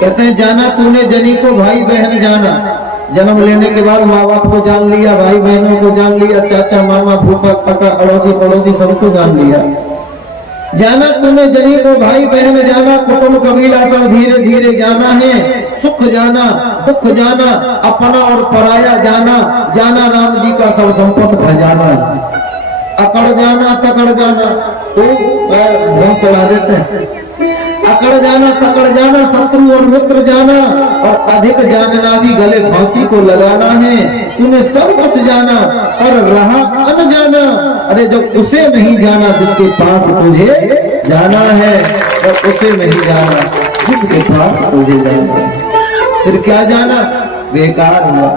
कहते हैं जाना तूने जनी को भाई बहन जाना, जन्म लेने के बाद माँ बाप को जान लिया, भाई बहनों को जान लिया, चाचा मामा फूफा काका अड़ोसी पड़ोसी सबको जान लिया। जाना तूने जनी को भाई बहन जाना, कुटुंब कबीला सब धीरे धीरे जाना है। सुख जाना दुख जाना, अपना और पराया जाना, जाना राम जी का सब संपत्ति खजाना है। अकड़ जाना तकड़ जाना, तो धन चढ़ा देते हैं। अकड़ जाना तकड़ जाना, शत्रु और मित्र जाना, और अधिक जानना भी गले फांसी को लगाना है। तूने सब कुछ जाना और रहा अनजाना, अरे जब उसे नहीं जाना जिसके पास तुझे जाना है, और उसे नहीं जाना जिसके पास तुझे जाना है, फिर क्या जाना, बेकार हुआ।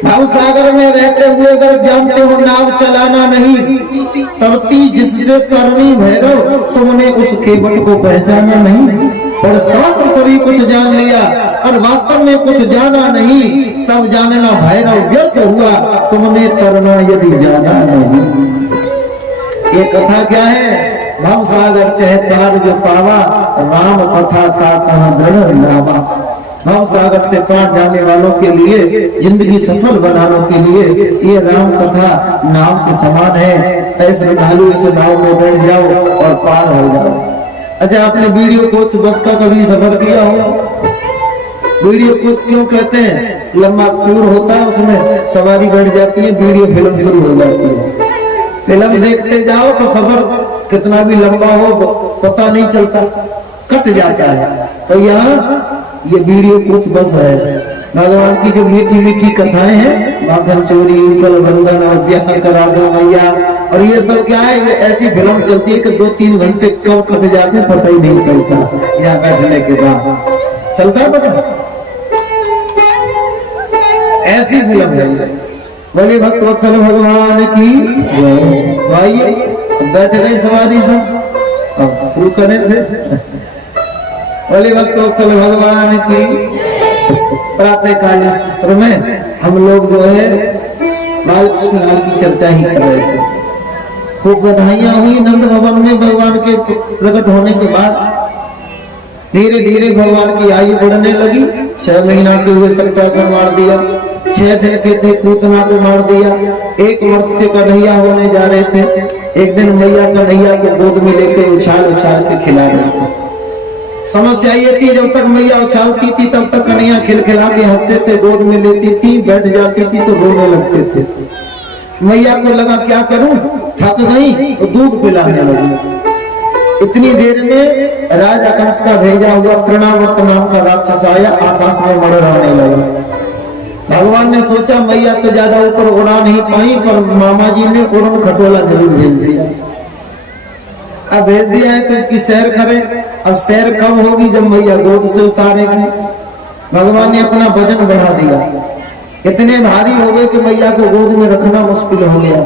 भव सागर में रहते हुए अगर जानते हो नाव चलाना नहीं, तरती जिससे तरनी भैरव, तुमने उस केवट को पहचाना नहीं। और शास्त्र सभी कुछ जान लिया और वास्तव में कुछ जाना नहीं, सब जानना भैरव व्यर्थ हुआ, तुमने तरना यदि जाना नहीं। ये कथा क्या है, भव सागर चह पार जो पावा, राम कथा का कहाँ दृढ़ नावा। भव सागर से पार जाने वालों के लिए, जिंदगी सफल बनाने के लिए ये राम कथा नाव के समान है। ऐसे श्रद्धालु इस नाव में बैठ जाओ और पार हो जाओ। अच्छा, आपने वीडियो कोच बस का कभी सफर किया हो? वीडियो कोच क्यों कहते हैं? लंबा टूर होता है, उसमें सवारी बैठ जाती है, वीडियो फिल्म शुरू हो जाती है। फिल्म देखते जाओ तो सफर कितना भी लंबा हो पता नहीं चलता, कट जाता है। तो यहाँ ये वीडियो कुछ बस है। भगवान की जो मीठी मीठी कथाएं हैं, माखन चोरी, उपल बंधन और ब्याह करा दो मैया, और ये सब क्या है, ये ऐसी फिल्म चलती है कि 2-3 घंटे कब कट जाते हैं पता ही नहीं चलता। यहाँ बैठने के बाद चलता है पता, ऐसी फिल्म है। बोले भक्त वत्सल भगवान की भाई, बैठ गए सवारी सब, अब शुरू करें थे। बोले भक्त वत्सल भगवान की। प्रातः काल शास्त्र में हम लोग जो है बाल कृष्ण लाल की चर्चा ही कर रहे थे। खूब बधाइयां हुई नंद भवन में भगवान के प्रकट होने के बाद। धीरे धीरे भगवान की आयु बढ़ने लगी। 6 महीना के हुए सप्तासन मार दिया, 6 दिन के थे पूतना को मार दिया, 1 वर्ष के कन्हैया होने जा रहे थे। एक दिन मैया कन्हैया को गोद में लेकर उछाल उछाल के खिला रहे थे। समस्या ये थी, जब तक मैया उछालती थी तब तक कन्हैया खिलखिला के हंसते थे, गोद में लेती थी, बैठ जाती थी तो रोने लगते थे। मैया को लगा क्या करूं, थक गई तो दूध पिलाने लगी। इतनी देर में राजा कंस का भेजा हुआ तृणावर्त नाम का राक्षस आया, आकाश में मड़राने लगा। भगवान ने सोचा मैया तो ज्यादा ऊपर उड़ा नहीं पाई, पर मामा जी ने उड़न खटोला जरूर भेज दिया। अब भेज दिया है तो इसकी सैर करें। अब सैर कब होगी, जब मैया गोद से उतारेगी। भगवान ने अपना वजन बढ़ा दिया, इतने भारी हो गए कि मैया को गोद में रखना मुश्किल हो गया।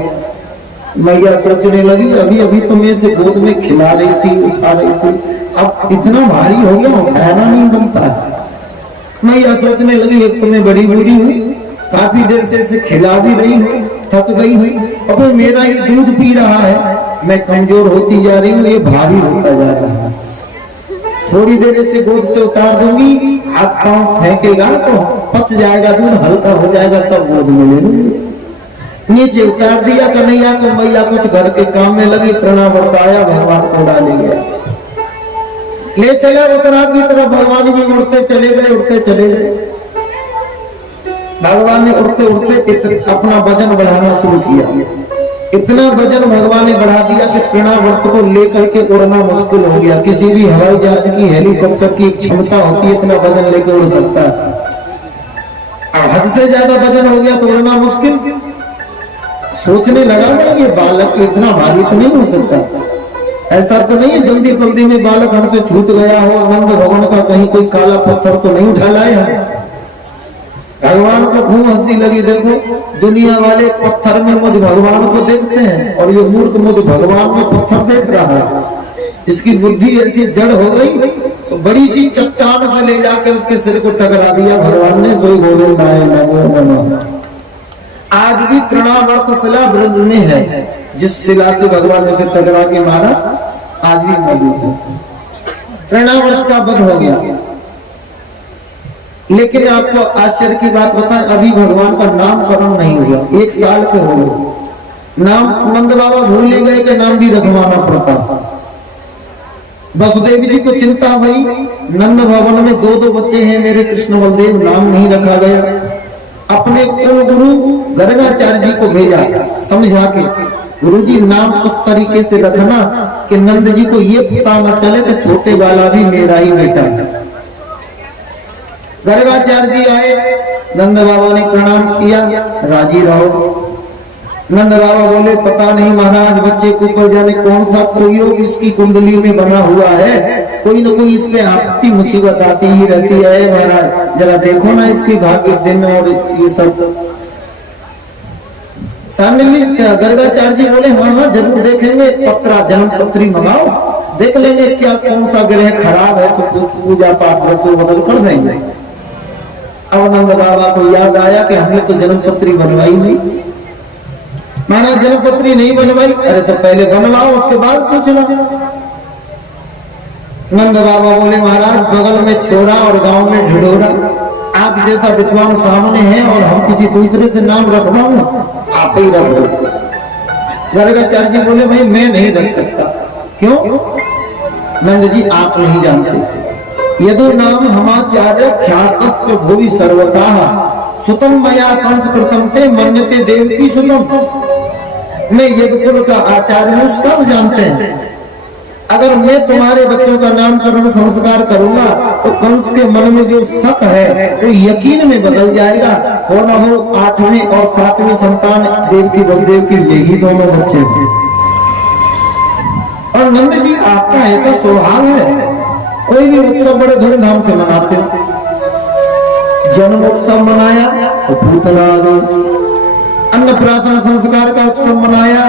मैया सोचने लगी, अभी अभी तो मैं इसे गोद में खिला रही थी, उठा रही थी, अब इतना भारी हो गया, उठाना नहीं बनता है। मैया सोचने लगी, एक तो मैं बड़ी बूढ़ी हूँ, काफी देर से इसे खिला भी रही हूँ, थक गई हूँ, अब मेरा ही दूध पी रहा है, मैं कमजोर होती जा रही हूँ, ये भारी होता जा रहा है। थोड़ी देर इसे गोद से उतार दूंगी, हाथ पांव फेंकेगा तो पच जाएगा, दूध हल्का हो जाएगा, तब गोद में ले लूंगी। नीचे उतार दिया कन्हैया को। मैया कुछ घर के काम में लगी, तृणावर्त आया, भगवान को डाले गया, ले चला उत्तरायण की तरफ। भगवान भी उड़ते चले गए, उड़ते चले गए। भगवान ने उड़ते उड़ते अपना वजन बढ़ाना शुरू किया। इतना वजन भगवान ने बढ़ा दिया कि तृणावर्त को लेकर के उड़ना मुश्किल हो गया। किसी भी हवाई जहाज की, हेलीकॉप्टर की एक क्षमता होती है इतना वजन लेकर उड़ सकता है, हद से ज्यादा वजन हो गया तो उड़ना मुश्किल। सोचने लगा मैं, ये बालक इतना भारी तो नहीं हो सकता, ऐसा तो नहीं है जल्दी जल्दी में बालक हमसे छूट गया हो, नंद भवन का कहीं कोई काला पत्थर तो नहीं उठा लाया। भगवान को खूब हंसी लगी। देखो दुनिया वाले पत्थर में मुझ भगवान को देखते हैं और ये मूर्ख मुझ भगवान में पत्थर देख रहा है। इसकी बुद्धि ऐसी जड़ हो गई, तो बड़ी सी चट्टान से ले जाकर उसके सिर को टकरा दिया भगवान ने। सोई गोविंदाय नमो नमः। आज भी तृणावर्त शिला ब्रज में है, जिस शिला से भगवान ने टकरा के मारा आज भी मौजूद है। तृणावर्त का वध हो गया। लेकिन आपको आश्चर्य की बात बताएं, अभी भगवान का नामकरण नहीं हुआ, 1 साल के हो गए। नाम नंद बाबा भूल ही गए कि नाम भी रखवाना पड़ता। वसुदेव जी को चिंता हुई, नंद भवन में 2 बच्चे हैं मेरे कृष्ण बलदेव, नाम नहीं रखा गया। अपने कुल गुरु गर्गाचार्य जी को भेजा समझा के, गुरुजी नाम उस तरीके से रखना कि नंद जी को ये पता न चले कि छोटे वाला भी मेरा ही बेटा है। गर्गाचार्य जी आए, नंद बाबा ने प्रणाम किया, राजी रहो। नंद बाबा बोले पता नहीं महाराज, बच्चे के ऊपर जाने कौन सा प्रयोग इसकी कुंडली में बना हुआ है, कोई न कोई इस पे आपत्ति मुसीबत आती ही रहती है महाराज, जरा देखो ना इसकी भाग्य दिन और ये सब। गर्गाचार्य जी बोले हाँ हाँ जरूर देखेंगे, पत्रा जन्म पत्री मंगाओ, देख लेंगे क्या कौन सा ग्रह खराब है तो कुछ पूजा पाठ रद्द बदल कर देंगे। अब नंद बाबा को याद आया कि हमने तो जन्म पत्री बनवाई नहीं। महाराज जन्म पत्री नहीं बनवाई, अरे तो पहले बनवाओ उसके बाद पूछना। नंद बाबा बोले महाराज बगल में छोरा और गांव में ढिढोरा, आप जैसा विद्वान सामने हैं और हम किसी दूसरे से नाम रखवाऊं, आप ही रख दो। गर्गाचार्य जी बोले भाई मैं नहीं रख सकता। क्यों? नंद जी आप नहीं जानते, यदो नाम हमाचार्य ख्यास्तस्य भुवि सर्वतः सुतम मया संस्कृतम ते मन्यते देवकी सुतम। मैं यदुकुल का आचार्य हूँ, सब जानते हैं। अगर मैं तुम्हारे बच्चों का नामकरण संस्कार करूंगा तो कंस के मन में जो शक है वो यकीन में बदल जाएगा। हो न हो 8वीं और 7वीं संतान देवकी वसुदेव की यही दोनों बच्चे थे। और नंद जी आपका ऐसा स्वभाव है, कोई भी उत्सव बड़े धूमधाम से मनाते। जन्म उत्सव मनाया तो पूतना आ गई, अन्नप्राशन संस्कार का उत्सव मनाया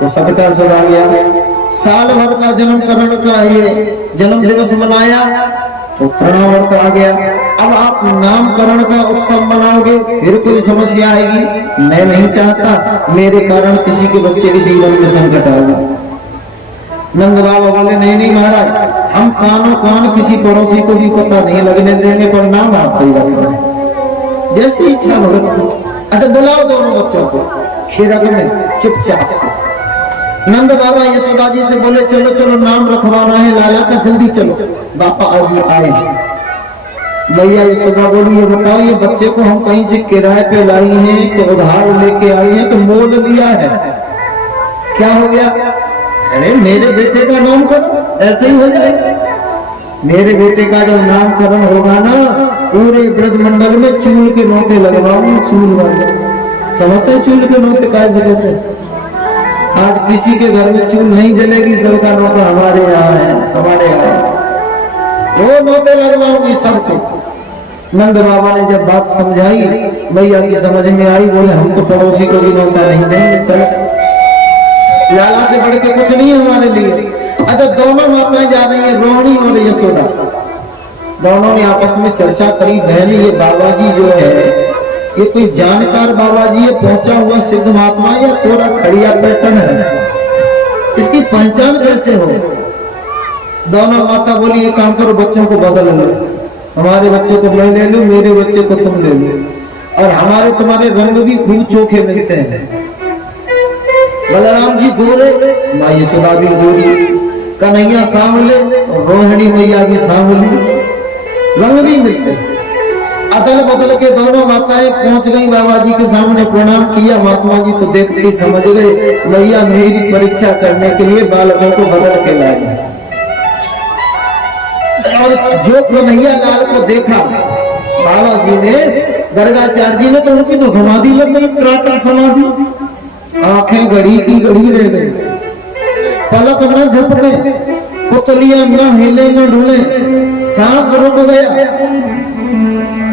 तो सकटासुर आ गया, साल भर का जन्मकरण का ये जन्म दिवस मनाया तो तृणावर्त आ गया। अब आप नामकरण का उत्सव मनाओगे फिर कोई समस्या आएगी, मैं नहीं चाहता मेरे कारण किसी के बच्चे के जीवन में संकट आएगा। नंद बाबा बोले नहीं नहीं महाराज, हम कानों कान किसी पड़ोसी को भी पता नहीं लगने देंगे, पर नाम आपको ही रखना है, जैसी इच्छा भगत को। अच्छा बुलाओ दोनों बच्चों को खीरक में चुपचाप से। नंद बाबा यशोदा जी से बोले चलो चलो नाम रखवाना है लाला का, जल्दी चलो। बापा आज आए। भैया यशोदा बोली ये बताओ ये बच्चे को हम कहीं से किराए पे लाई हैं कि उधार लेके आई हैं कि मोल लिया है, क्या हो गया? अरे मेरे बेटे का नामकरण ऐसे ही हो जाएगा। मेरे बेटे का जब नामकरण होगा ना पूरे ब्रजमंडल में चूल के नोते लगवाऊंगा, चूल वाले समझते चूल के नोते कैसे कहते हैं? आज किसी के घर में चूल नहीं जलेगी, सबका नोता हमारे यहाँ है, हमारे यहाँ वो नोते लगवाऊंगी सबको। नंद बाबा ने जब बात समझाई मैया की समझ में आई, बोले हम तो पड़ोसी को भी नोता नहीं देंगे, चलो लाला से बढ़ के कुछ नहीं है हमारे लिए। अच्छा दोनों माताएं जा रही है, रोहिणी और यशोदा, दोनों ने आपस में चर्चा करी। बहन ये बाबा जी जो है ये कोई जानकार बाबा जी है, पहुंचा हुआ सिद्ध महात्मा या पूरा खड़िया पैटर्न है, इसकी पहचान कैसे हो? दोनों माता बोली ये काम करो बच्चों को बदल लो, हमारे बच्चे को मैं ले लूं, मेरे बच्चे को तुम ले लो, और हमारे तुम्हारे रंग भी खूब चोखे मिलते हैं। बलराम जी गोरे, माँ यशोदा भी गोरी, कन्हैया सांवले, रोहिणी मैया भी सांवली, रंग भी मिलते हैं। अदल बदल के दोनों माताएं पहुंच गई बाबा जी के सामने, प्रणाम किया। महात्मा जी तो देखते ही समझ गए मैया मेरी परीक्षा करने के लिए बालकों को बदल के लाए। और जो कन्हैया लाल को देखा बाबा जी ने, गर्गाचार्य जी ने, तो उनकी तो समाधि लग गई, त्राटक समाधि, आंखें गड़ी की गड़ी रह गई, पलक न झपके, पुतलियां न हिले न ढुले, सांस रुक गया।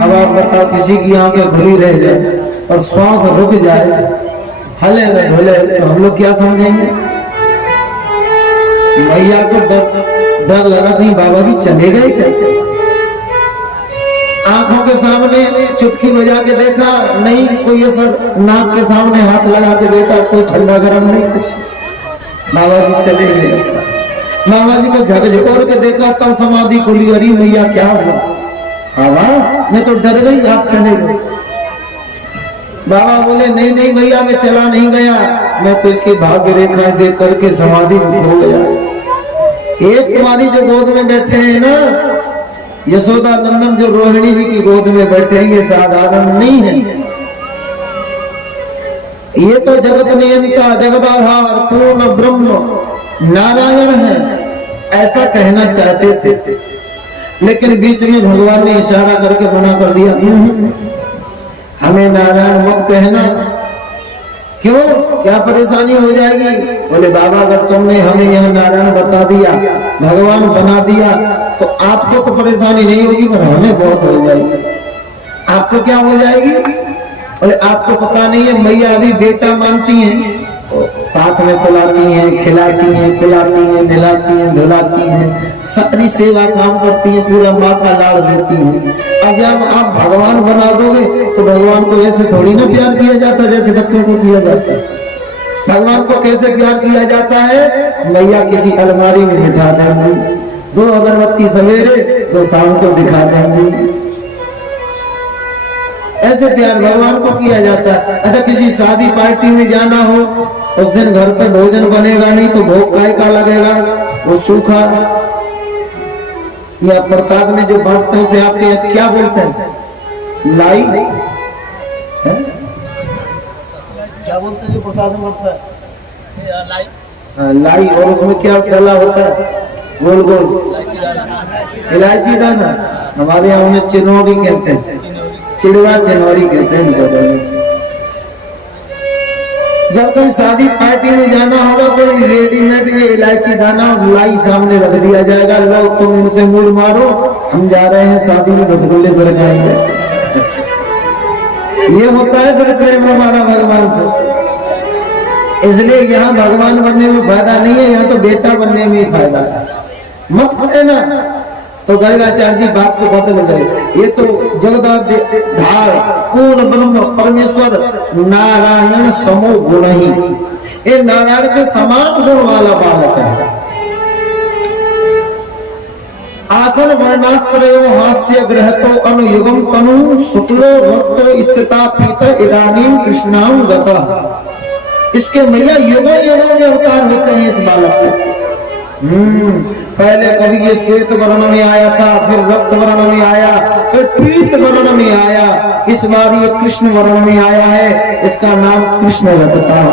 अब आप बताओ किसी की आंखें खुली रह जाए और श्वास रुक जाए, हले न ढुले, तो हम लोग क्या समझेंगे? मैया को डर लगा कहीं बाबा जी चले गए क्या? आंखों के सामने चुटकी बजा के देखा, नहीं कोई असर, नाक के सामने हाथ लगा के देखा, कोई ठंडा गर्म नहीं कुछ, बाबा जी चले गए। मामा जी को झकझोर के देखा तब समाधि खुली। अरे मैया क्या हुआ? बाबा मैं तो डर गई, आप चले गए। बाबा बोले नहीं नहीं भैया मैं चला नहीं गया, मैं तो इसकी भाग्य रेखाएं देख करके समाधि में खो गया। ये तुम्हारी जो गोद में बैठे हैं ना यशोदा नंदन, जो रोहिणी जी की गोद में बैठे हैं, ये साधारण नहीं है। ये तो जगत नियंता जगदाधार पूर्ण ब्रह्म नारायण है, ऐसा कहना चाहते थे, लेकिन बीच में भगवान ने इशारा करके मना कर दिया, हमें नारायण मत कहना। क्यों, क्या परेशानी हो जाएगी? बोले बाबा अगर तुमने हमें यह नारायण बता दिया, भगवान बना दिया, तो आपको तो परेशानी नहीं होगी पर हमें बहुत हो जाएगी। आपको क्या हो जाएगी? बोले आपको पता नहीं है, मैया अभी बेटा मानती हैं, साथ में सुलाती हैं, खिलाती हैं, पिलाती हैं, नहलाती हैं, धुलाती हैं, सारी सेवा काम करती हैं, पूरा माँ का लाड़ देती हैं। अब जब आप भगवान बना दोगे तो भगवान को ऐसे थोड़ी ना प्यार किया जाता जैसे बच्चों को किया जाता है। भगवान को कैसे प्यार किया जाता है? मैया किसी अलमारी में बिठा देंगी, 2 अगरबत्ती सवेरे 2 शाम को दिखा देंगी, ऐसे प्यार भगवान को किया जाता है। अच्छा किसी शादी पार्टी में जाना हो, उस दिन घर पे भोजन बनेगा नहीं तो भोग काय का लगेगा, वो सूखा या प्रसाद में जो बांटते हैं उसे आपके क्या बोलते हैं? लाई है? क्या बोलते हैं जो प्रसाद में बांटता है? लाई। लाई। और उसमें क्या डाला होता है? गोल गोल इलायची दाना। हमारे यहाँ उन्हें चिनौरी कहते हैं, चिड़वा चिनौरी कहते हैं इनको। जब कहीं शादी पार्टी में जाना होगा कोई रेडीमेड ये इलायची दाना और लाई सामने रख दिया जाएगा, लो तुम उनसे मूल मारो, हम जा रहे हैं शादी में रसगुल्ले सरकाएंगे। ये होता है फिर प्रेम हमारा भगवान से। इसलिए यहाँ भगवान बनने में फायदा नहीं है, यहाँ तो बेटा बनने में ही फायदा है। मत कहना तो गर्गाचार्य जी बात को बदल गए। ये तो जगदाधार पूर्ण ब्रह्म परमेश्वर नारायण समो गुण ही, ये नारायण के समान गुण वाला बालक है। आसन वर्णाश्रयो हास्य ग्रहतो अनुयुगम तनु शुक्लो रक्तो स्थिता पीत इदानीम कृष्णाम गतः। इसके मैया युगों युगों में अवतार होते हैं इस बालक के। पहले कभी ये श्वेत वर्ण में आया था, फिर रक्त वर्ण में आया, फिर पीत वर्ण में आया, इस बार ये कृष्ण वर्ण में आया है, इसका नाम कृष्ण रखता है।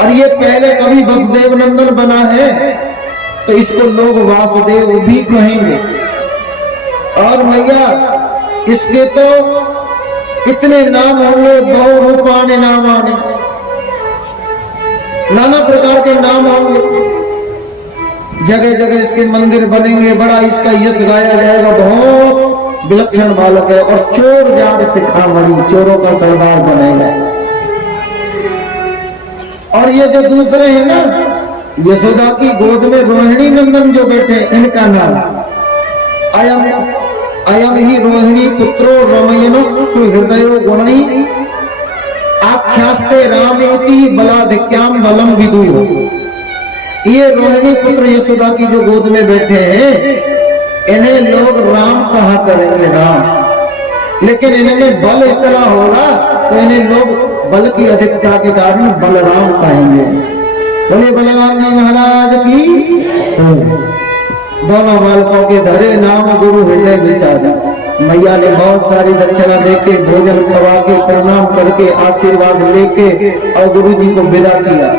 और ये पहले कभी वसुदेव नंदन बना है तो इसको लोग वासुदेव भी कहेंगे। और मैया इसके तो इतने नाम होंगे, बहु रूपाने नाम आने, नाना प्रकार के नाम होंगे, जगह जगह इसके मंदिर बनेंगे, बड़ा इसका यश गाया जाएगा, बहुत विलक्षण बालक है। और चोर जाट शिखामणि, चोरों का सरदार बनेगा। और ये जो दूसरे हैं ना यशोदा की गोद में रोहिणी नंदन जो बैठे, इनका नाम अयम ही रोहिणी पुत्रो रमयनो सुहृदयो गुणी आख्यास्ते रामेति बलाधिक्याम बलम विदुः। ये रोहिणी पुत्र यशोदा की जो गोद में बैठे हैं, इन्हें लोग राम कहा करेंगे, राम। लेकिन इनमें बल इतना होगा तो इन्हें लोग बल की अधिकता के कारण बलराम कहेंगे। बोले बलराम जी महाराज की। दोनों बालकों के धरे नाम गुरु हृदय विचारी। मैया ने बहुत सारी दक्षिणा देके, भोजन करवा के, प्रणाम करके, आशीर्वाद लेके और गुरु जी को विदा किया।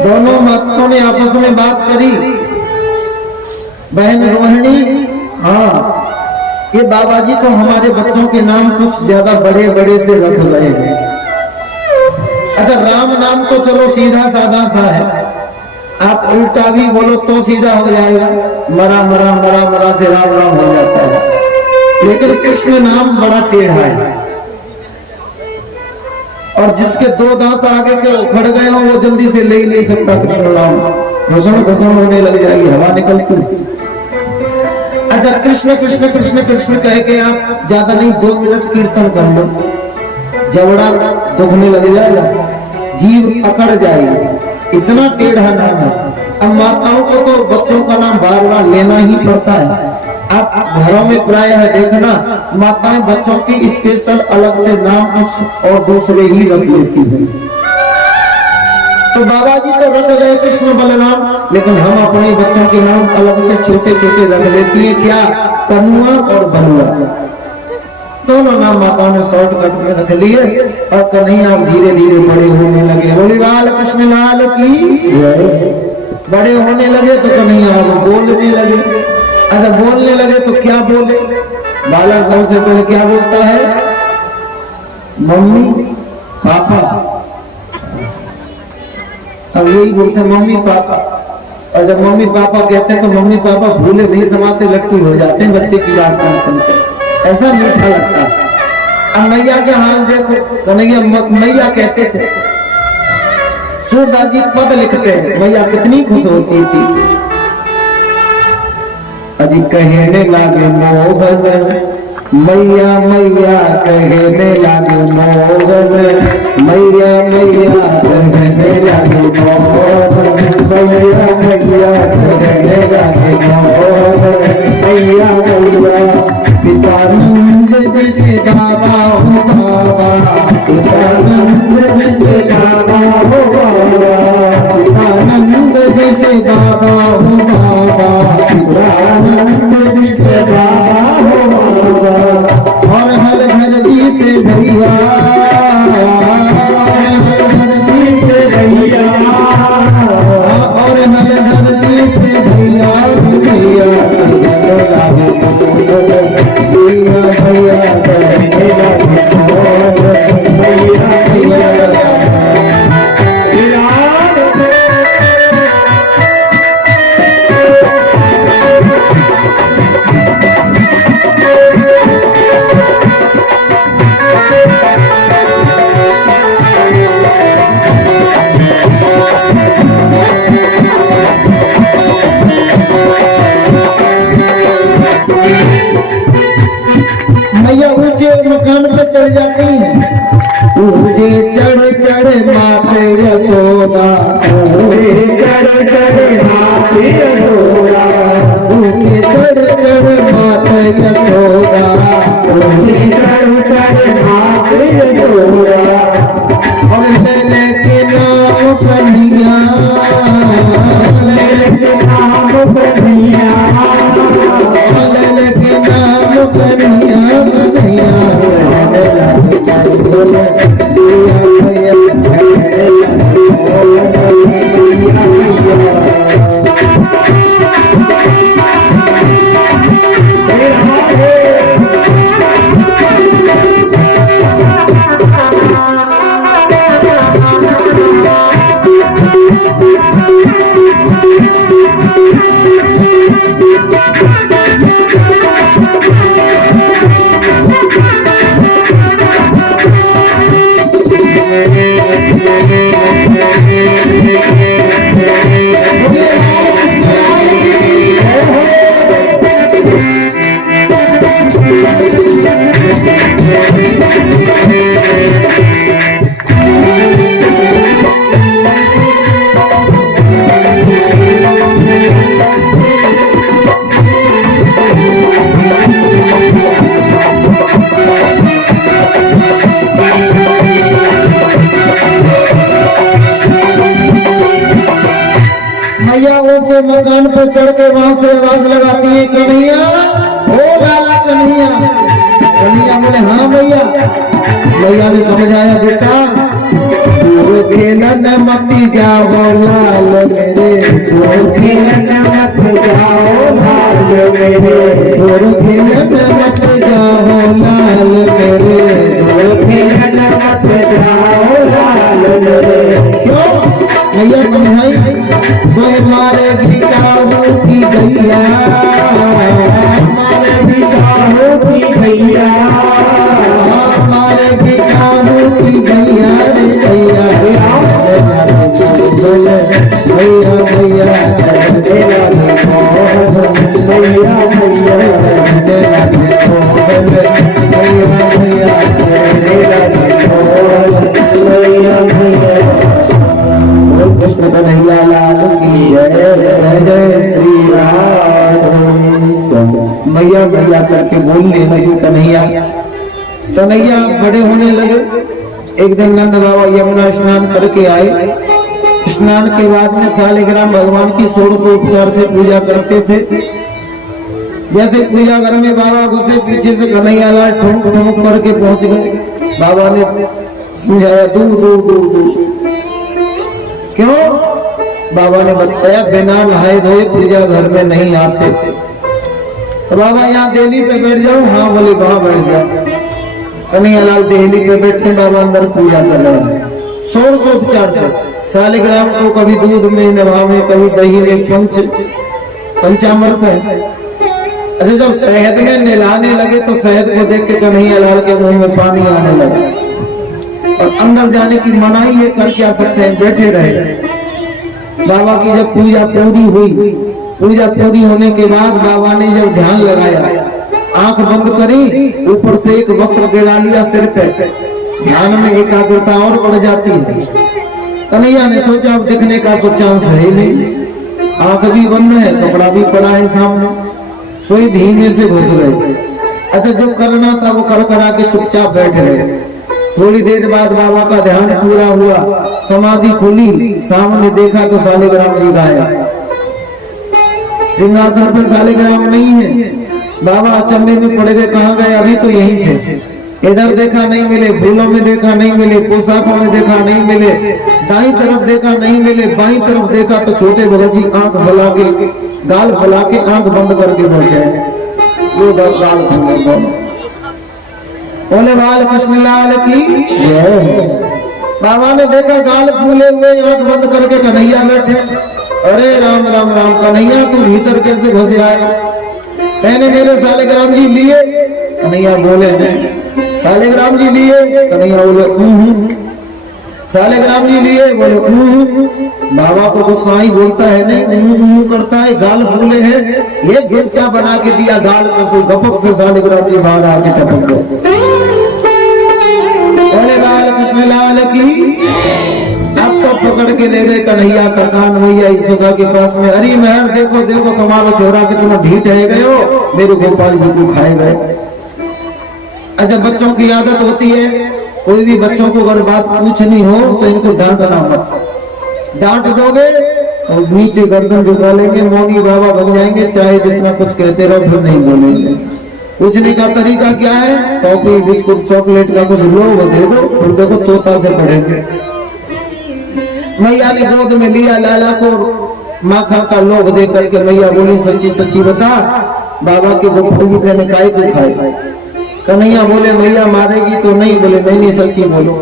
दोनों माताओं ने आपस में बात करी। बहन रोहिणी, हाँ ये बाबा जी तो हमारे बच्चों के नाम कुछ ज्यादा बड़े बड़े से रख गए हैं। अच्छा राम नाम तो चलो सीधा साधा सा है, आप उल्टा भी बोलो तो सीधा हो जाएगा, मरा मरा मरा मरा से राम राम हो जाता है। लेकिन कृष्ण नाम बड़ा टेढ़ा है, और जिसके 2 दांत आगे के उखड़ गए हो वो जल्दी से ले ही नहीं सकता कृष्ण नाम, घसण घसण होने लग जाएगी, हवा निकलती। अच्छा कृष्ण कृष्ण कृष्ण कृष्ण कह के आप ज्यादा नहीं 2 मिनट कीर्तन कर लो, जबड़ा दुखने लग जाएगा, जीव अकड़ जाएगी, इतना टेढ़ा नाम है। अब माताओं को तो बच्चों का नाम बार बार लेना ही पड़ता है। आप घरों में प्राय है देखना, माताएं बच्चों की स्पेशल अलग से नाम कुछ और दूसरे ही रख लेती हैं। तो बाबा जी तो रख गए कृष्ण बलराम, लेकिन हम अपने बच्चों के नाम अलग से छोटे छोटे रख लेती है। क्या? कनुआ और बलुआ, दोनों नाम माताओं ने शॉर्टकट में रख लिए और कन्हैया धीरे धीरे बड़े होने लगे। बोली बाल कृष्ण लाल की। बड़े होने लगे तो कन्हैया अब बोलने लगे। अच्छा बोलने लगे तो क्या बोले? बालक सबसे पहले क्या बोलता है? Mummy papa. अब यही बोलते हैं मम्मी पापा। और जब मम्मी पापा कहते हैं तो मम्मी पापा भूले नहीं समाते, लट्टू हो जाते हैं बच्चे की बात सुनते। ऐसा मीठा लगता है। अब मैया के हाल देखो, कन्हैया मैया कहते थे। सूरदास जी पद लिखते हैं, मैया कितनी खुश होती थी। अजी कहने लागे मोहन मैया मैया, कहने लागे मोहन मैया मैया, कहने लागे मोहन मैया मैया, कहने लागे मोहन मैया मैया। पितानंद जैसे बाबा हो बाबा, पितानंद जैसे बाबा हो बाबा, पितानंद जैसे बाबा हो बाबा, पितानंद जैसे बाबा हो बाबा। और हर धरती से भैया, हर धरती से भैया, और हर धरती से भैया भैया, भैया भैया मैया ऊंचे मकान पे चढ़ जाती हैं। ऊंचे चढ़ चढ़ माते यशोदा, ऊंचे चढ़ चढ़ माते यशोदा, ऊंचे चढ़ चढ़ माते यशोदा, ऊंचे चढ़ चढ़ माते यशोदा। और ले के नाम कन्हैया, ले के नाम कन्हैया, ले के नाम कन्हैया कन्हैया। मैया ऊंचे मकान पर चढ़ के वहां से आवाज लगाती है, कन्हैया ओ लाला कन्हैया। कन्हैया बोले हाँ मैया। मैया ने समझाया बेटा पूरे खेलन मत जाओ लाल मेरे, पूरे खेलन मत जाओ लाल मेरे, पूरे खेलन मत जाओ लाल मेरे, पूरे खेलन मत जाओ लाल मेरे। क्यों? मैया समझाई वह मारेगी काहू की गैया, मारेगी काहू की गैया, मारेगी काहू की गैया रे गैया। भैया भैया भैया कृष्ण कन्हैया लाल की जय। कन्हैया भैया करके बोलने लगे कन्हैया। कन्हैया बड़े होने लगे। एक दिन नंद बाबा यमुना स्नान करके आए। स्नान के बाद में सालिग्राम भगवान की 1600 उपचार से पूजा करते थे। जैसे पूजा घर में बाबा घुसे, पीछे से कन्हैया लाल ठुमक ठुमक करके पहुंच गए। बाबा ने समझाया दूर दूर दूर दूर। क्यों? बाबा ने बताया बिना नहाए धोए पूजा घर में नहीं आते। तो बाबा यहाँ देहली पे बैठ जाओ। हाँ बोले वहां बैठ जाओ। कन्हैया लाल देहली पे बैठे, बाबा अंदर पूजा कर रहे हैं 1600 उपचार से। सालिग्राम को कभी दूध में नभावे, कभी दही में पंचामृत है। अच्छा, जब शहद में नहलाने लगे तो शहद को देख के कन्हैया लाल के मुंह में पानी आने लगा और अंदर जाने की मनाही ये कर क्या सकते हैं, बैठे रहे। बाबा की जब पूजा पूरी हुई, पूजा पूरी होने के बाद बाबा ने जब ध्यान लगाया, आंख बंद करी, ऊपर से एक वस्त्र गिरा लिया सिर पे। ध्यान में एकाग्रता और बढ़ जाती है। कन्हैया ने सोचा अब दिखने का तो चांस है नहीं। आंख भी बंद है, कपड़ा भी पड़ा है सामने, सोई धीमे से घुस गए। अच्छा, जो करना था वो कर करा के चुपचाप बैठ गए। थोड़ी देर बाद बाबा का ध्यान पूरा हुआ, समाधि खुली, सामने देखा तो सालिग्राम जी गायब। सिंहासन पर सालिग्राम नहीं है। बाबा अचंभे में पड़ गए, कहाँ गए? अभी तो यही थे। इधर देखा नहीं मिले, फूलों में देखा नहीं मिले, पोशाकों में देखा नहीं मिले, दाईं तरफ देखा नहीं मिले, बाईं तरफ देखा तो छोटे भगत जी आंख फैला के, गाल फैला के आंख बंद करके बैठे। वो गाल बोले बाल कृष्ण लाल की। बाबा ने देखा गाल फूले हुए, आंख बंद करके कन्हैया बैठे। अरे राम राम राम, कन्हैया तू भीतर कैसे घुस आए? मैंने मेरे सालिग्राम जी लिए? कन्हैया बोले नहीं। सालिग्राम जी लिए? कन्हैया बोले सालिग्राम जी लिए? बोले बाबा को गुस्सा ही बोलता है, नहीं करता है, गाल फूले हैं। ये गिलचा बना के दिया गाल में से, गपक से सालिग्राम जी बाहर आके टपक गए। बोले बाल कृष्ण लाल की। अब तो पकड़ के ले गए कन्हैया का कान भैया यशोदा के पास में। अरे महर देखो देखो, तुम्हारा छोरा कितना ढीठ है गए हो, मेरे गोपाल जी को खाए गए। अच्छा, बच्चों की आदत होती है, कोई भी बच्चों को अगर बात पूछनी हो तो इनको डांटना मत। डांट दोगे और नीचे गर्दन झुका लेंगे, मौनी बाबा बन जाएंगे, चाहे जितना कुछ कहते रहो फिर नहीं बोलेंगे। पूछने का तरीका क्या है? टॉफी बिस्कुट चॉकलेट का कुछ लो, वो दे दो, फिर देखो तोता से पढ़ेंगे। मैया ने गोद में लिया लाला को, माखा का लोभ दे करके मैया बोली सच्ची सच्ची बता, बाबा के गोपाल देने काय को खाए? कन्हैया बोले मैया मारेगी तो नहीं? बोले नहीं सच्ची बोलो।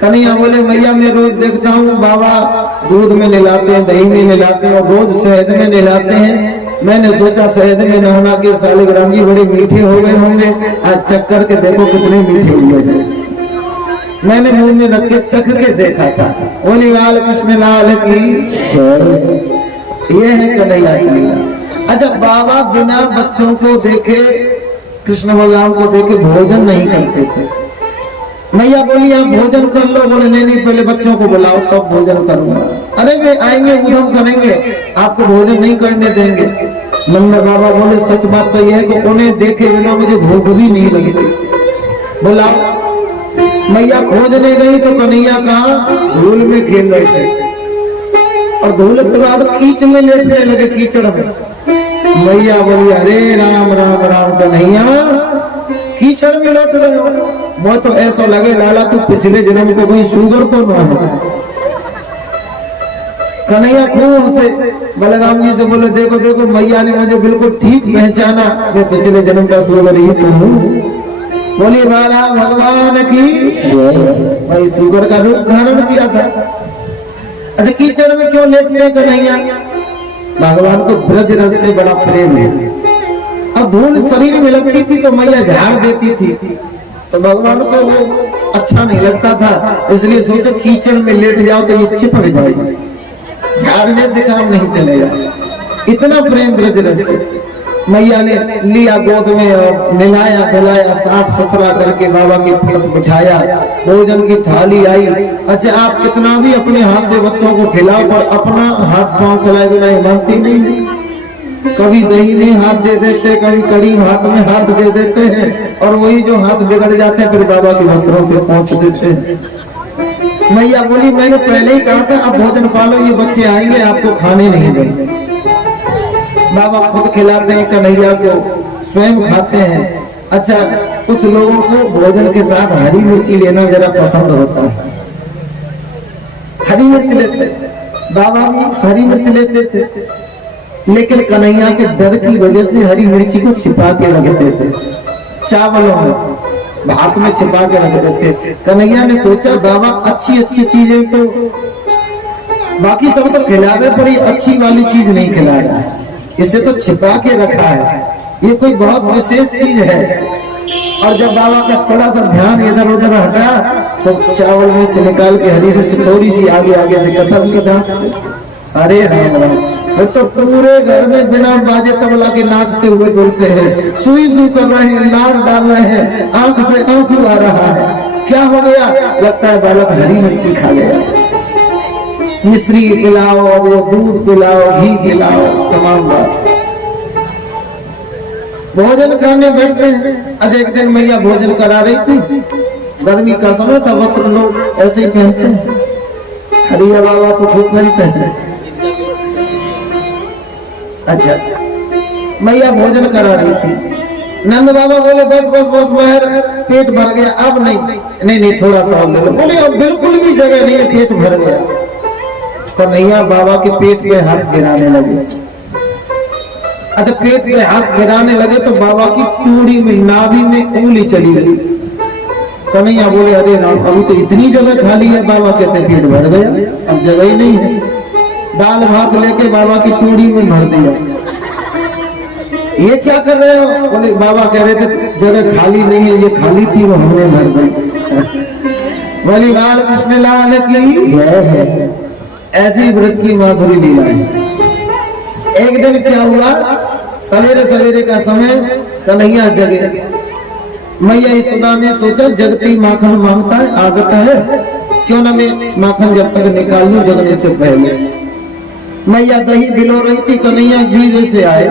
कन्हैया बोले मैया मैं रोज देखता हूँ बाबा दूध में नहलाते हैं, दही में नहलाते हैं और रोज शहद में नहलाते हैं। मैंने सोचा शहद में नहाना के सालिग्राम जी बड़े मीठे हो गए होंगे, आज चक्कर के देखो कितने मीठे हुए थे। मैंने मुंह में रख के चख के देखा था। बोली लाल कृष्ण लाल की। ये है कन्हैया की लीला। अच्छा, बाबा बिना बच्चों को देखे, कृष्ण भगवान को देखे भोजन नहीं करते थे। मैया बोली आप भोजन कर लो। बोले नहीं पहले बच्चों को बुलाओ तब भोजन करूंगा। अरे वे आएंगे उधम करेंगे, आपको भोजन नहीं करने देंगे। नंद बाबा बोले सच बात तो यह है कि उन्हें देखे बिना मुझे भूख भी नहीं लगती, बुलाओ। मैया खोजने गई तो कन्हैया कहा धूल में खेल रहे थे और धूल के बाद कीच में लेटने लगे, कीचड़ में। मैया बोली अरे राम राम राम कन्हैया, कीचड़ में लौट रहे हो? वो तो ऐसा लगे लाला तू पिछले जन्म को कोई सुगर तो ना हो। कन्हैया खूब हंसे, बलराम जी से बोले देखो देखो मैया ने मुझे बिल्कुल ठीक पहचाना, मैं पिछले जन्म का सुगर ही तो हूँ। बोली बाला भगवान की। भाई सुगर का रूप धारण किया था। अच्छा, कीचड़ में क्यों लेटते कन्हैया? भगवान को ब्रज रस से बड़ा प्रेम है। अब धूल शरीर में लगती थी तो मैया झाड़ देती थी, तो भगवान को वो अच्छा नहीं लगता था, इसलिए सोचो कीचड़ में लेट जाओ तो ये चिपक जाएगी, झाड़ने से काम नहीं चलेगा। इतना प्रेम ब्रज रस से। मैया ने लिया गोद में और नहलाया धुलाया, साफ सुथरा करके बाबा के पास बिठाया, भोजन की थाली आई। अच्छा, आप कितना भी अपने हाथ से बच्चों को खिलाओ पर अपना हाथ पांव चलाए बिना मानती नहीं। कभी दही में हाथ दे देते, कभी कड़ी भात में हाथ दे देते हैं, और वही जो हाथ बिगड़ जाते हैं फिर बाबा के वस्त्रों से पोंछ देते हैं। मैया बोली मैंने पहले ही कहा था अब भोजन पालो, ये बच्चे आएंगे आपको खाने नहीं देंगे। बाबा खुद खिलाते हैं कन्हैया को, स्वयं खाते हैं। अच्छा, कुछ लोगों को भोजन के साथ हरी मिर्ची लेना जरा पसंद होता है, हरी मिर्च लेते, बाबा भी हरी मिर्च लेते थे, लेकिन कन्हैया के डर की वजह से हरी मिर्ची को छिपा के रखते थे, चावलों में भात में छिपा के रख देते। कन्हैया ने सोचा बाबा अच्छी अच्छी चीजें तो बाकी सब तो खिला रहे, पर ये अच्छी वाली चीज नहीं खिला रहा है, इसे तो छिपा के रखा है, ये कोई बहुत विशेष चीज है। और जब बाबा का थोड़ा सा ध्यान इधर उधर हटा तो चावल में से निकाल के हरी मिर्च थोड़ी सी आगे आगे से कतल के दांत से, अरे राम राम, तो पूरे घर में बिना बाजे तबला के नाचते हुए बोलते हैं, सुई सुई कर रहे हैं, लार डाल रहे हैं, आंख से आंसू आ रहा है, क्या हो गया? लगता है बालक हरी मिर्ची खा गया। मिश्री पिलाओ, दूध पिलाओ, घी पिलाओ, तमाम बात। भोजन करने बैठते हैं। अच्छा, एक दिन मैया भोजन करा रही थी, गर्मी का समय था, वस्त्र लोग ऐसे ही पहनते हैं, हरिया बाबा तो खूब पहनते हैं। अच्छा, मैया भोजन करा रही थी, नंद बाबा बोले बस बस बस महर, पेट भर गया, अब नहीं नहीं नहीं थोड़ा सा और ले लो। बोले अब बिल्कुल भी जगह नहीं है, पेट भर गया। कन्हैया बाबा के पेट पे हाथ गिराने लगे। अच्छा, पेट पे हाथ गिराने लगे तो बाबा की टूड़ी में, नाभि में उंगली चली गई। कन्हैया बोले अरे राम, अभी तो इतनी जगह खाली है। बाबा कहते पेट भर गया, अब जगह ही नहीं है। दाल भात लेके बाबा की टूड़ी में भर दिया। ये क्या कर रहे हो? बोले बाबा कह रहे थे जगह खाली नहीं है, ये खाली थी वो हमने भर दी। बोली बाल कृष्ण लाल की, ऐसी ब्रज की माधुरी लीला है। एक दिन क्या हुआ, सवेरे सवेरे का समय, कन्हैया जगे। मैया यशोदा ने सोचा जगती माखन मांगता है, आदत है, क्यों ना मैं माखन जब तक निकाल लूं जगने से पहले। मैया दही बिलो रही थी, कन्हैया धीरे से आए,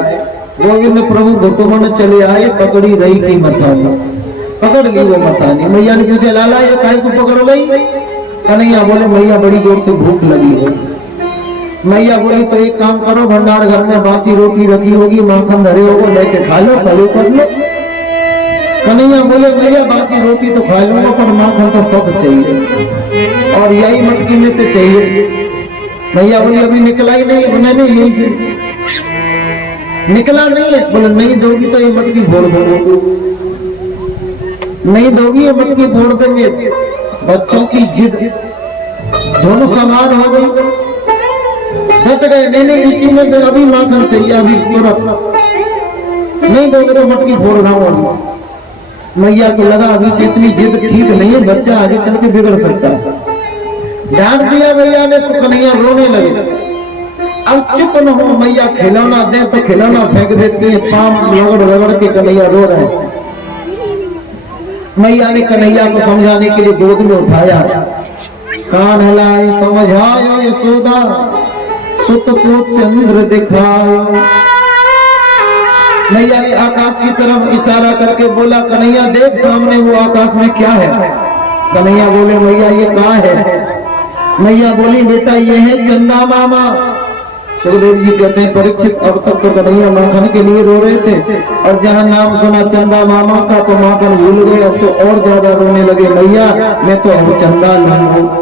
गोविंद प्रभु घुटुमन चले आए, पकड़ी रही की मथानी, पकड़ ली वो मथानी। मैया ने पूछा लाला ये काहे को पकड़ गई? कन्हैया बोले मैया बड़ी जोर से भूख लगी है। मैया बोली तो एक काम करो, भंडार घर में बासी रोटी रखी होगी, माखन धरे होगा, लेके खा लो, पलो कर लो। कन्हैया बोले मैया बासी रोटी तो खा लूंगा, पर माखन तो सब चाहिए, और यही मटकी में तो चाहिए। मैया बोली अभी निकला ही नहीं है। नहीं यही से निकला नहीं है। बोले नहीं दोगी तो ये मटकी फोड़ दो, नहीं दोगी ये मटकी फोड़ देंगे। बच्चों की जिद, दोनों समान हो गई, डट गए। नहीं नहीं इसी में से अभी माखन चाहिए, अभी तुरंत, नहीं दोगे तो मटकी फोड़ रहा हूं। मैया को लगा अभी से इतनी जिद ठीक नहीं है, बच्चा आगे चल के बिगड़ सकता है। डांट दिया मैया ने तो कन्हैया रोने लगे। अब चुप न हो, मैया खिलौना दे तो खिलौना फेंक देती है, पांव रगड़ रगड़ के कन्हैया रो रहे हैं। मैया ने कन्हैया को समझाने के लिए गोद में उठाया, कान हिलाए समझायो यशोदा, सुत को चंद्र दिखाओ। मैया ने आकाश की तरफ इशारा करके बोला कन्हैया देख सामने वो आकाश में क्या है? कन्हैया बोले मैया ये कहाँ है? मैया बोली बेटा ये है चंदा मामा। सुखदेव जी कहते हैं परीक्षित अब तक तो कन्हैया माखन के लिए रो रहे थे, और जहाँ नाम सुना चंदा मामा का तो माखन भूल गए, अब तो और ज्यादा रोने लगे। मैया मैं तो अब चंदा लूंगा,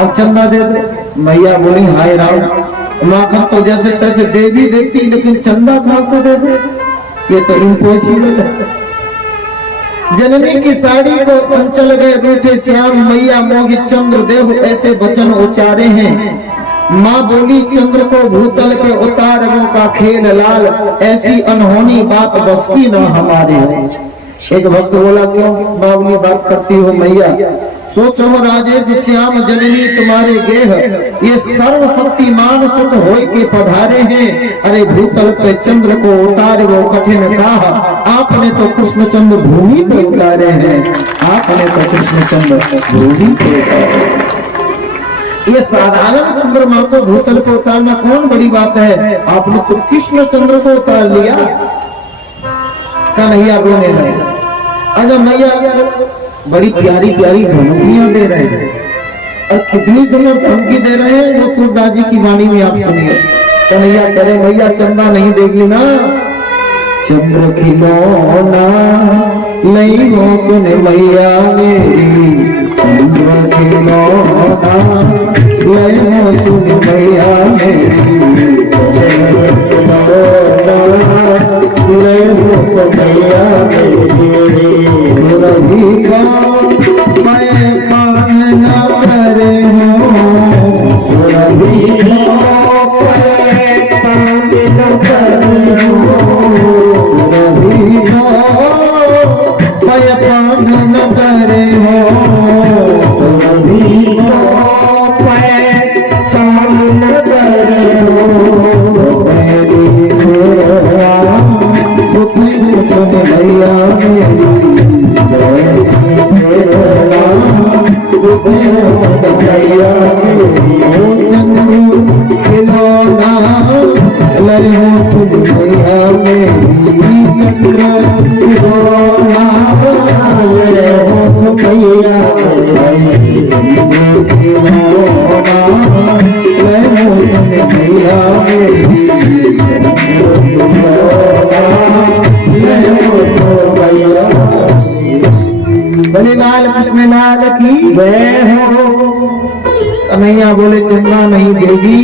अब चंदा दे दो। मैया बोली हाय राम, माखन तो जैसे तैसे दे भी देती, लेकिन चंदा कहां से दे दो? ये तो इम्पॉसिबल है। जननी की साड़ी को अंचल गए बैठे श्याम, मैया मोहित चंद्र देव ऐसे वचन उचारे हैं। माँ बोली चंद्र को भूतल पे उतार वो का खेल लाल, ऐसी अनहोनी बात बस की ना हमारे हो। एक भक्त बोला क्यों बावली बात करती हो मैया? सोचो राजेश श्याम जननी तुम्हारे गेह, ये सर्व शक्तिमान सुख होय के पधारे हैं। अरे भूतल पे चंद्र को उतारे वो कठिन काह, आपने तो कृष्ण चंद्र भूमि पे उतारे हैं, आपने तो कृष्ण चंद्र भूमि पे उतारे। ये साधारण चंद्रमा को भूतल को उतारना कौन बड़ी बात है, आपने तो कृष्ण चंद्र को उतार लिया। कन्हैया रोने लगे। अच्छा मैया बड़ी प्यारी प्यारी धमकियां दे रहे हैं, और कितनी सुंदर धमकी दे रहे हैं वो सूरदास जी की वाणी में आप सुनिए। कन्हैया कह रहे मैया चंदा नहीं देगी ना, चंद्र खिलौना नहीं हो सुन मैया मेरी, चंद्र खिलौना नहीं हो सुन मैया मेरी, चंद्र खिलौना नहीं हो सुन मैया मेरी, सुरभि का मैं पान न करे हूँ, सुरभि का मैं पान न करे हूँ, सुरभि का मैं पान न करे हूँ, सुरभि का मैं पान न करे हूँ, मेरी सेवा बुद्धि सुन मैया मेरी, मेरी सेवा बुद्धि सुन मैया मेरी, चंद्र खिलौना लयो सुन मैया मेरी, चंद्र खिलौना लयो सुन मैया मेरी, चंद्र खिलौना लयो सुन मैया मेरी, चंद्र खिलौना लयो सुन मैया मेरी। बोले बाल कृष्ण लाल की जय हो। कन्हैया बोले चंद्रा नहीं देगी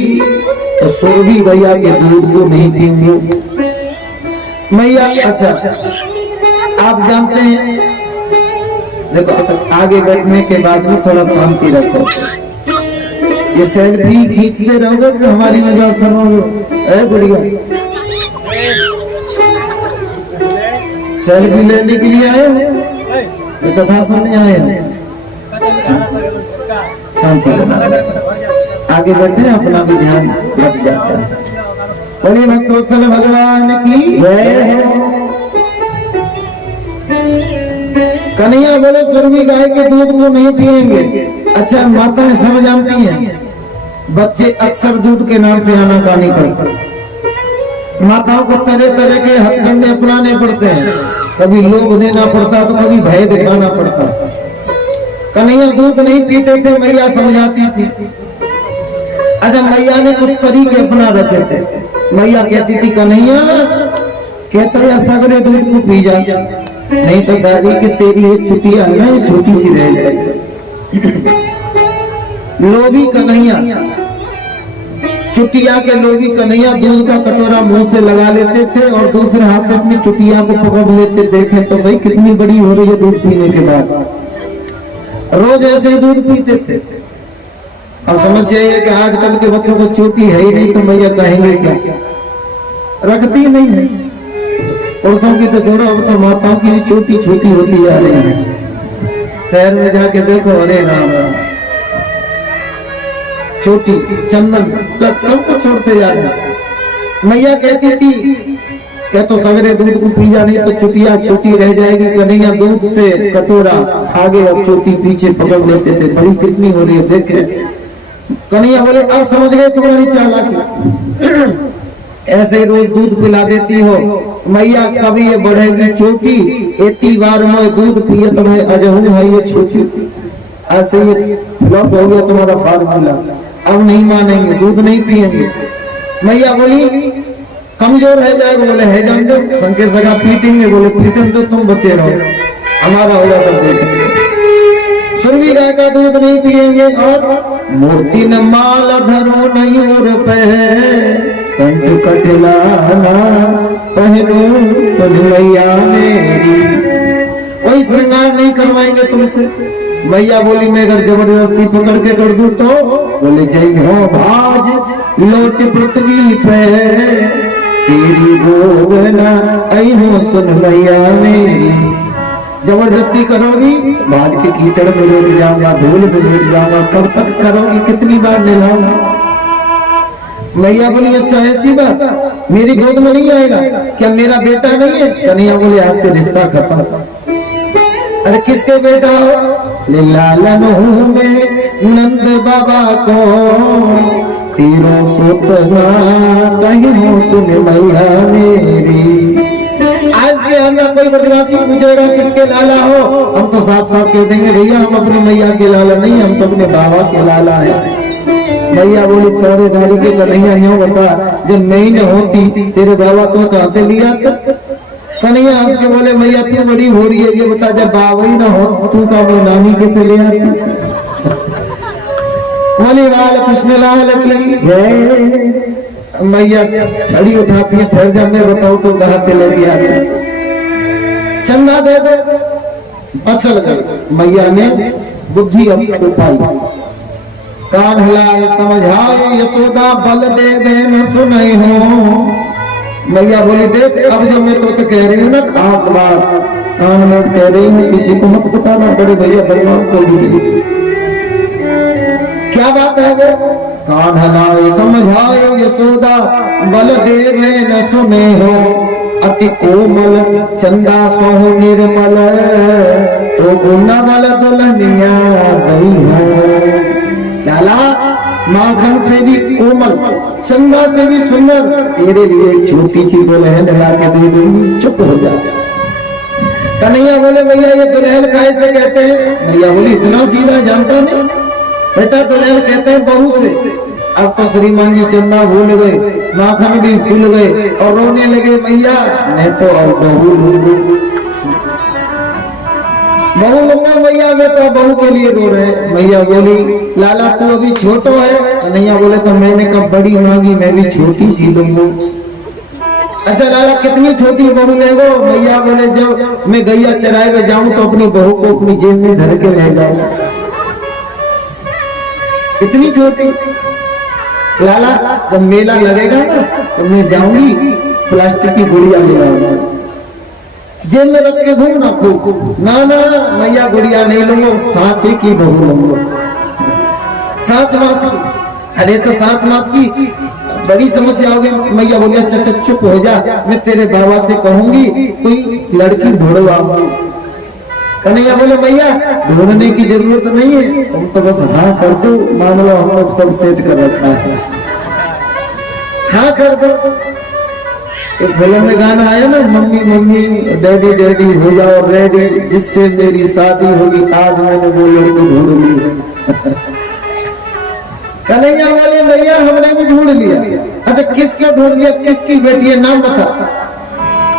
तो सुरभि भैया के दूध को नहीं पीऊंगी। मैया अच्छा आप जानते हैं, देखो आगे बैठने के बाद में थोड़ा शांति रखो, ये सेल्फी खींचते रहोगे कि हमारी मजा सुनोगे? बढ़िया सेल्फी लेने के लिए आए हो, कथा सुनने आए हो? शांति बना, आगे बैठे अपना भी ध्यान बच जाता है। बोलिए भक्तवत्सल भगवान की जय हो। कन्हैया बोले सुरभि गाय के दूध को नहीं पिएंगे। अच्छा माताएं सब जानती हैं, बच्चे अक्सर दूध के नाम से आनाकानी करते, माताओं को तरह तरह के हथकंडे अपनाने पड़ते हैं, कभी लोभ देना पड़ता तो कभी भय दिखाना पड़ता। कन्हैया दूध नहीं पीते थे, मैया समझाती थी। अच्छा मैया ने कुछ तरीके अपना रखे थे। मैया कहती थी कन्हैया कहता है सगरे दूध को पी जा, नहीं तो दादी कि तेरी ये चुटिया है ना ये छोटी सी रह जाएगी। लोभी कन्हैया, चुटिया के लोभी कन्हैया दूध का कटोरा मुंह से लगा लेते थे और दूसरे हाथ से अपनी चुटिया को पकड़ लेते। देखे तो सही कितनी बड़ी हो रही है दूध पीने के बाद। रोज ऐसे ही दूध पीते थे। अब समस्या ये है कि आजकल के बच्चों को चोटी है ही नहीं तो मैया कहेंगे क्या, रखती नहीं है। पुरुषों की तो छोड़ो, अब तो माताओं की भी छोटी छोटी होती जा रही है। शहर में जाके देखो, अरे राम छोटी चंदन तक सबको छोड़ते जा रहे। मैया कहती थी कह तो सवेरे दूध को पी जा, नहीं तो चुटिया छोटी रह जाएगी। कन्हैया दूध से कटोरा आगे और चोटी पीछे पकड़ लेते थे। बड़ी कितनी हो रही है देखे। कन्हैया बोले अब समझ गए तुम्हारी चालाकी, ऐसे रोज दूध पिला देती हो। मैया कभी ये बढ़ेगी छोटी, इतनी बार मैं दूध पिए तो मैं अजहू है ये छोटी। ऐसे ये फ्लॉप हो गया तुम्हारा फार्मूला, अब नहीं मानेंगे, दूध नहीं पिएंगे। मैया बोली कमजोर है जाएगा, बोले है जान दो, संके सगा पीटेंगे, बोले पीटन दो तुम बचे रहो, हमारा होगा सब देखेंगे। सुरभि गाय का दूध नहीं पिएंगे और मोती न माल धरो नयूर पे कंठ कटलाना पहनो सुन मैया मेरी। कोई श्रृंगार नहीं करवाएंगे तुमसे। मैया बोली मैं अगर जबरदस्ती पकड़ के कर दूं तो, बोले जय हो भाज लोट पृथ्वी पे तेरी गोगना आई हो सुन मैया मेरी। जबरदस्ती करोगी भाज के कीचड़ में लेट जाऊंगा, धूल में लेट जाऊंगा, कब तक करोगी, कितनी बार नहलाऊंगा। मैया बोली अच्छा ऐसी बात, मेरी गोद में नहीं आएगा क्या, मेरा बेटा नहीं है? कन्हैया बोले आज से रिश्ता खत्म। अरे किसके बेटा हो? लालन हूँ मैं नंद बाबा को, तेरा सोतना कहीं हो सुन मैया मेरी। आज के अंदर कोई ब्रजवासी पूछेगा किसके लाला हो, हम तो साफ साफ कह देंगे भैया हम अपनी मैया के लाला नहीं, हम तो अपने बाबा के लाला है। मैया बोली चौड़ेधारी के कन्हैया यूं बता, जब मैं ही न होती तेरे बाबा तो कहते लिया। कन्हैया हंस के बोले मैया तू बड़ी हो रही है, ये बता जब बाबा ही ना हो तू का वो नानी के तो ले आती। बोली लाल कृष्ण लाल की जय। मैया छड़ी उठाती है, ठहर जा मैं बताऊं तो कहते ले आती। चंदा दे दो, अचल गई। मैया ने बुद्धि अपनी पाई, कान हिलाए समझाए यशोदा बल देवे न सुनई हो। मैया बोली देख अब जो मैं तो कह रही हूँ ना खास बात, कान में कह रही हूँ किसी को मत बताना, बड़े भैया परिवार को भी। क्या बात है वो? कान हलाए समझाए यशोदा बल देवे न सुने हो, अति कोमल चंदा सोह निर्मल, तो गुण बल दुल्हनिया गई है। लाला माखन से भी कोमल चंदा से भी सुंदर तेरे लिए एक छोटी सी दुल्हन ला के दे दूंगी, चुप हो जा। कन्हैया बोले भैया ये दुल्हन काहे से कहते हैं? भैया बोली इतना सीधा जानता नहीं बेटा, दुल्हन कहते हैं बहू से। अब तो श्रीमान जी चंदा भूल गए, माखन भी भूल गए और रोने लगे मैया मैं तो अब बहू लूंगा मैया, मैं तो बहू के लिए रो रहे। मैया बोली लाला तू अभी छोटो है। कन्हैया बोले तो मैंने कब बड़ी मांगी, मैं भी छोटी सी लूंगा। अच्छा लाला कितनी छोटी बहू लेगो? मैया बोले जब मैं गैया चराए में जाऊं तो अपनी बहू को अपनी जेब में धर के ले जाऊं। इतनी छोटी? लाला जब मेला लगेगा ना तो मैं जाऊंगी प्लास्टिक की गुड़िया ले आऊंगा, जेब में रख के घूमना खूब। ना ना मैया गुड़िया नहीं लूंगा, सांचे की बहू लूंगा, सांच माच की। अरे तो सांच माच की बड़ी समस्या होगी। मैया बोली अच्छा चुप हो जा, मैं तेरे बाबा से कहूंगी कोई लड़की ढूंढवा। कन्हैया बोले मैया ढूंढने की जरूरत नहीं है, तुम तो बस हाँ कर दो, मामला हम लोग सब सेट कर रखा है, हाँ कर दो। एक फिल्म में गाना आया ना, मम्मी मम्मी डैडी डैडी हो जाओ रेडी, जिससे मेरी शादी होगी, आज मैंने वो लड़की ढूंढ ली। कन्हैया बोले भैया हमने भी ढूंढ लिया। अच्छा किसका ढूंढ लिया, किसकी बेटी है, नाम बता।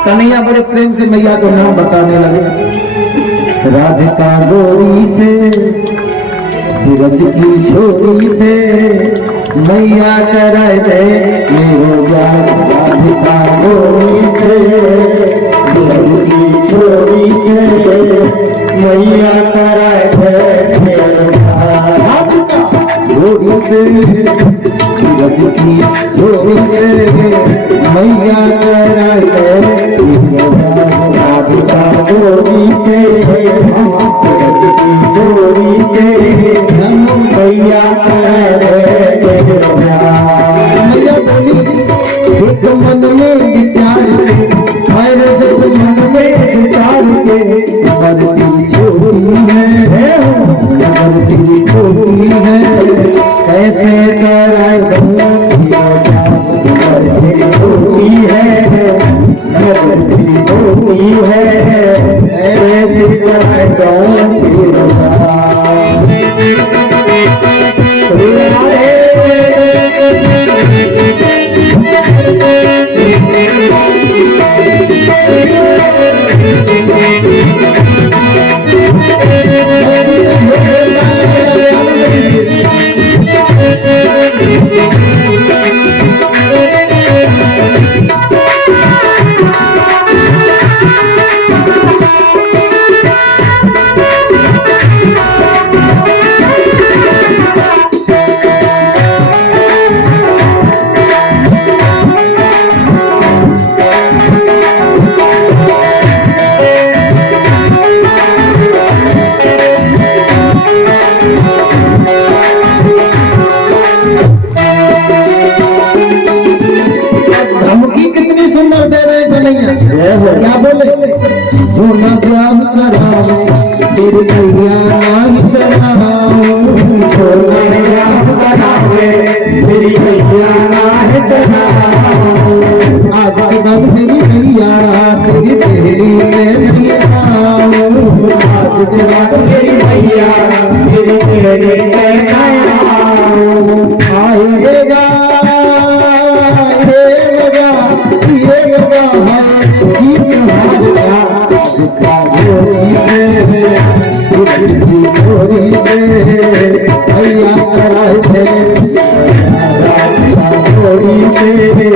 कन्हैया बड़े प्रेम से मैया को नाम बताने लगे। राधिका गोरी से ब्रज की छोरी से मैया कराए दे मेरो जान। राधिका गोरी से ब्रज की छोरी से मैया कराए दे मेरो जान। राधिका गोरी से ब्रज की छोरी से मैया कराए दे मेरो जान। राधिका गोरी से ब्रज की छोरी से मैया कराए दे। मैया बोली एक मन में विचार के, मैं जब मन में विचार के, बरती छोटी है बरती छोटी है, कैसे कराए बरती छोटी है बरती छोटी है, कैसे कराए क्या बोले जो न ब्याह करावे मैया नाही चढ़ाऊं मेरी मैया नाही चढ़ाऊं आज के बाद मेरी मैया तेरी देहरी में नहीं आऊं आज के बाद मेरी मैया तेरी तेरे आएगा ये मजा है जीत हारना छोरी से भैया कराए थे छोरी से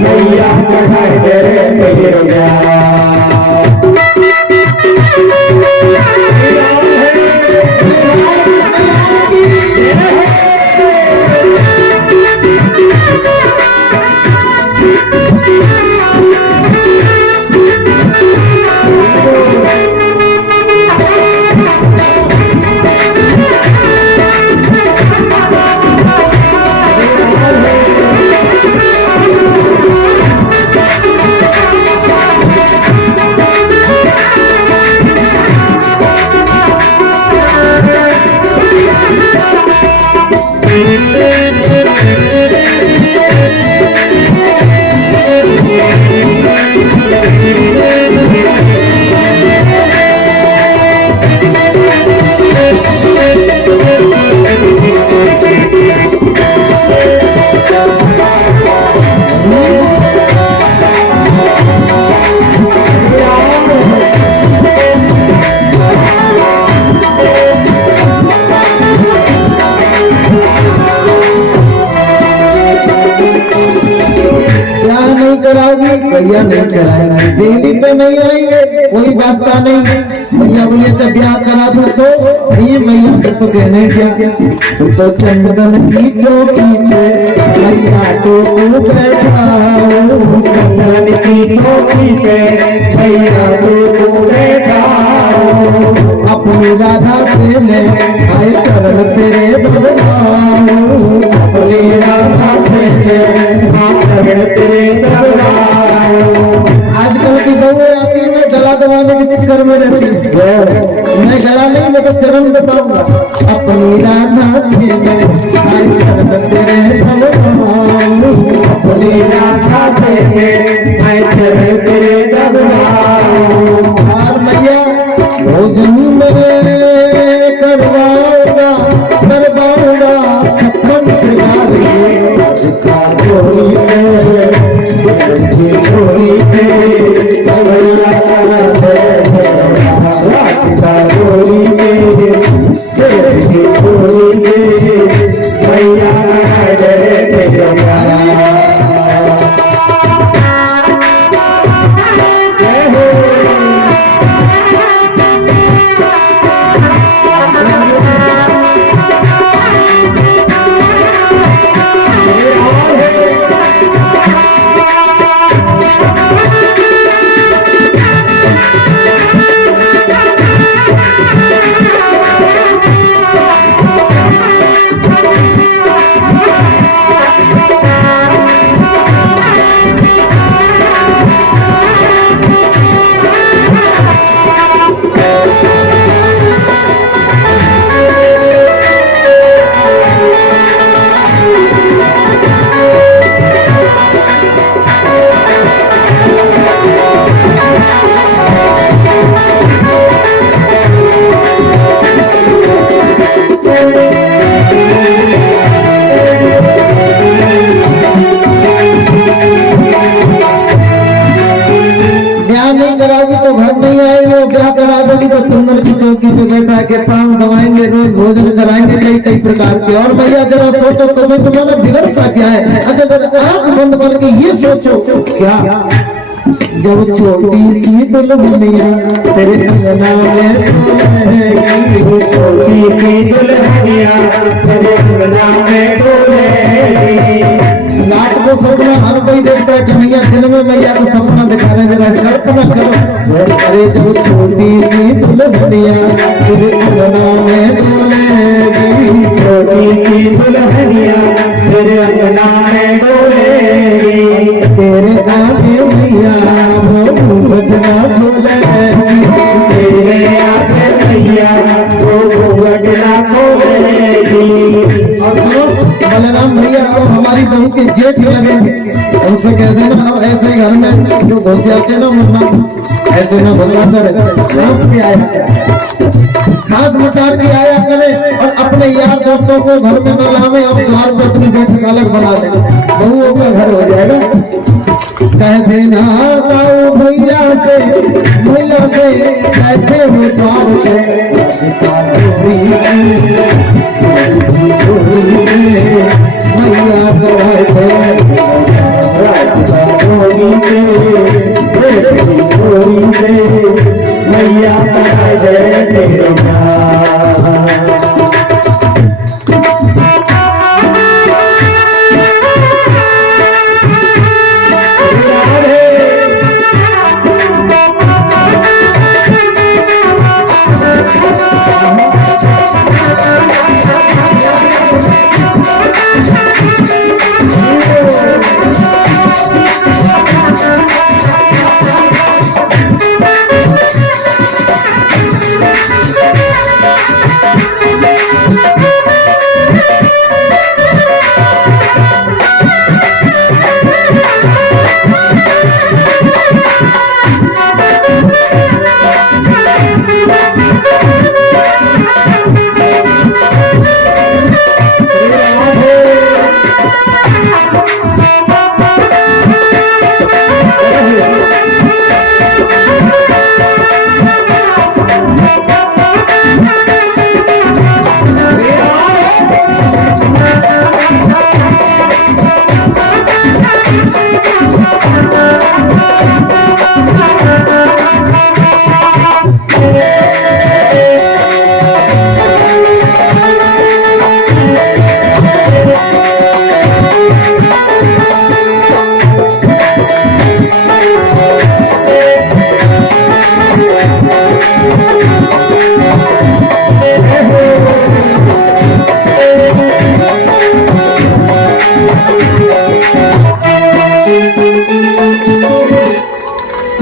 मैया कढ़ाई तेरे मैया भैया नहीं चलाएंगे दिल्ली पे नहीं आएंगे कोई वास्ता नहीं भैया बोले अच्छा ब्याह करा दो तो ये भैया फिर तो कहने क्या तो चंदन की चौकी पे भैया तो तू बैठा चंदन की चौकी पे भैया तो तू बैठा अपनी राधा से मैं आए चरण तेरे भगवान अपनी राधा से चरण तेरे भगवान आजकल की बहू आती है मैं गला दबाने के चक्कर में रहती हूँ मैं गला नहीं मैं तो चरण दबाऊंगा अपनी राधा से मैं आए चरण तेरे भगवान अपनी राधा से मैं चरण तेरे भगवान और मैया भोजन में करवाऊंगा छप्पन प्यार छोरी से भैया चंदन की चौकी पे बैठा के पाँव दबाएंगे रोज भोजन कराएंगे कई कई प्रकार के और भैया जरा सोचो तो सही तुम्हारा बिगड़ता क्या है अच्छा जरा आंख बंद करके ये सोचो क्या जब छोटी सी दुल्हनिया तेरे अंगना में छोटी सी दुल्हनिया तेरे अंगना में डोलेगी रात को सपना हर कोई देखता है कन्हैया दिन में मैया को सपना दिखा रहे जरा कल्पना करो अरे जब छोटी सी दुल्हनिया तेरे अंगना में डोलेगी छोटी सी दुल्हनिया तेरे अंगना में डोलेगी तेरे आगे मैया घुघट ना खोलेगी, तेरे आगे मैया वो घूंघट ना खोलेगी। और सुनो, बलराम भैया अब हमारी बहू के जेठ लगेंगे, उनसे कह देना अब ऐसे घर में जो घुस जाते ना मुन्ना ऐसे ना घुसा करे, घुस के आया खास मटार के आया करे और अपने यार दोस्तों को घर में न लावे और द्वार पर अपनी बैठक अलग बना दे, बहुओं का घर हो जाएगा। कह देना ताऊ भैया से बैठे हुए द्वार मैया तारा जय तेरा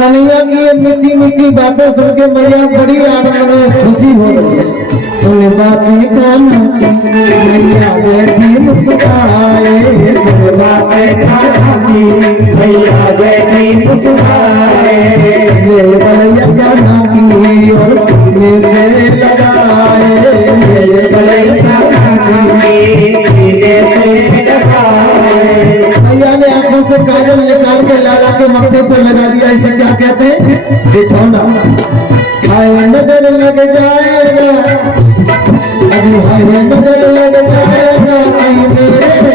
कन्हैया की ये मीठी मीठी बातें सुन के मैया बड़ी आनंद में खुशी हो रही है। सुन बातें कान मैया बैठी मुस्कुराए, सुन बातें कानी मैया बैठी मुस्कुराए। ये बलैया जाना की और सीने से लगाए, ये बलैया कानी सीने से लगाए। मैया ने आंखों से काजल निकाल के लाला के मत्थे पर लगा दिया। इसे क्या कहते हैं? देखो ना, हाय नजर लग जाएगा, अभी हाय नजर लग जाएगा, आई मेरे